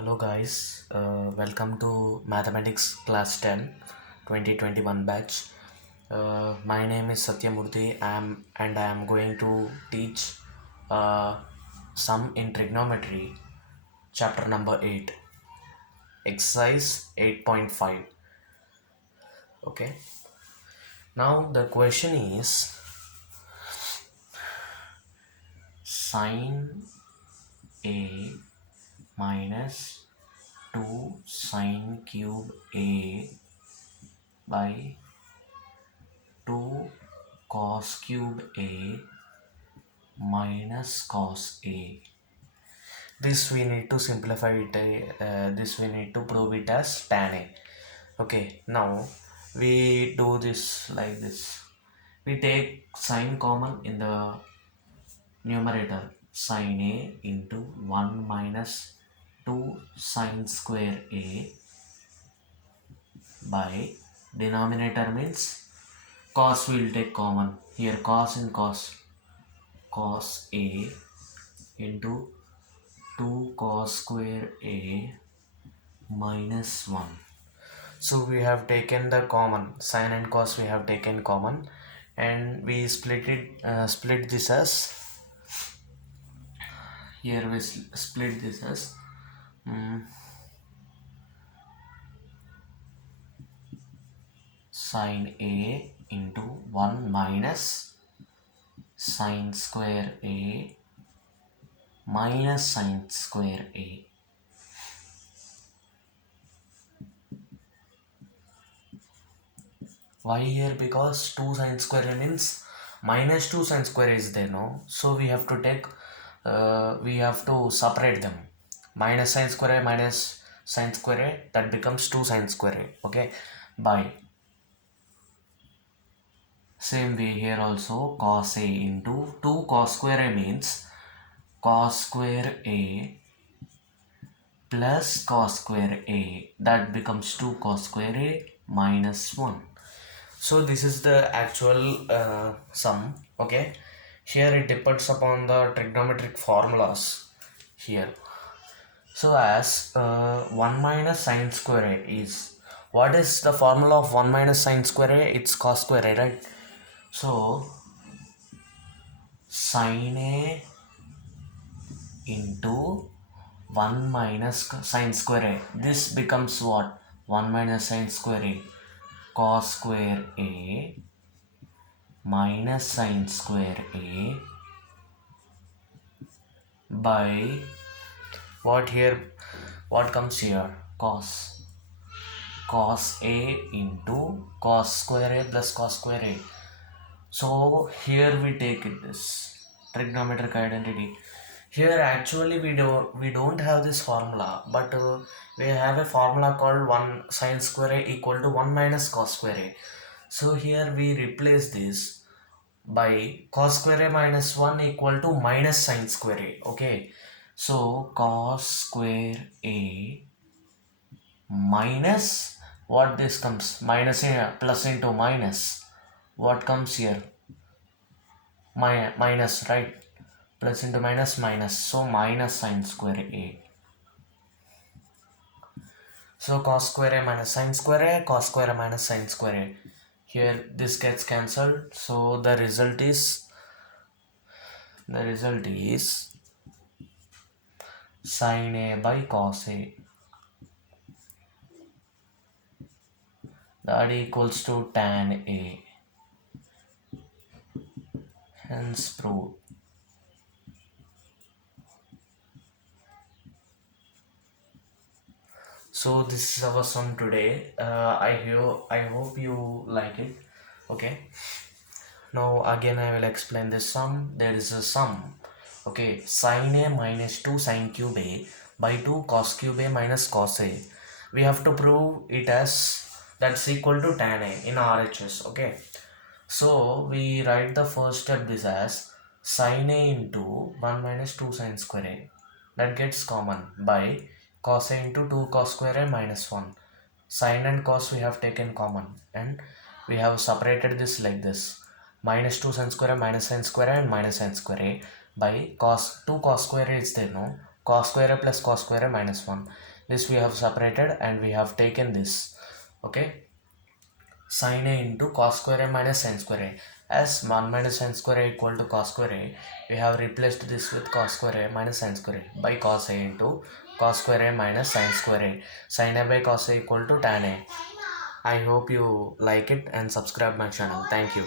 Hello guys, welcome to Mathematics Class 10 2021 batch. My name is Satyamurthy and I am going to teach uh, sum in trigonometry, chapter number 8, exercise 8.5. Okay, now the question is sine A minus 2 sine cube A by 2 cos cube A minus cos A. This we need to simplify it. This we need to prove it as tan A. Okay, now we do this like this. We take sine common in the numerator. Sine A into 1 minus 2 sine square A by denominator means cos we will take common. Here cos and cos A into 2 cos square A minus 1. So we have taken the common, sine and cos we have taken common, and we split this as, here we split this as sine A into 1 minus sine square A minus sine square A. Why here? Because 2 sine square means minus 2 sine square is there, no? So we have to take, we have to separate them. Minus sine square minus sine square, that becomes 2 sine square, okay? By same way here also cos A into 2 cos square A means cos square A plus cos square A, that becomes 2 cos square A minus 1. So this is the actual sum, okay? Here it depends upon the trigonometric formulas here. So as 1 minus sine square A is, what is the formula of 1 minus sine square A? It's cos square A, right? So sine A into 1 minus sine square A, this becomes what? 1 minus sine square A cos square A minus sine square A by what here, what comes here? Cos A into cos square A plus cos square A. So here we take it this trigonometric identity. Here actually we don't have this formula, but we have a formula called 1 sine square A equal to 1 minus cos square A. So here we replace this by cos square A minus 1 equal to minus sine square A. Okay, so cos square A minus, what this comes, minus here, plus into minus, what comes here, minus, right? Plus into minus, minus, so minus sine square A. So cos square A minus sine square A, cos square A minus sine square A. Here this gets cancelled, so the result is sine A by cos A, that equals to tan A, hence proved. So this is our sum today. I hope you like it. Okay, now again I will explain this sum. There is a sum, okay, sine A minus 2 sine cube A by 2 cos cube A minus cos A. We have to prove it as that's equal to tan A in RHS. Okay, so we write the first step this as sine A into 1 minus 2 sine square A, that gets common, by cos A into 2 cos square A minus 1. Sine and cos we have taken common and we have separated this like this, minus 2 sine square A minus sine square A and minus sine square A by cos 2 cos square A is there, no? cos square a plus cos square a minus 1. This we have separated and we have taken this. Okay, sin a into cos square a minus sin square a. As 1 minus sin square a equal to cos square a, we have replaced this with cos square a minus sin square a by cos a into cos square a minus sin square a. Sin a by cos a equal to tan a. I hope you like it and subscribe my channel. Thank you.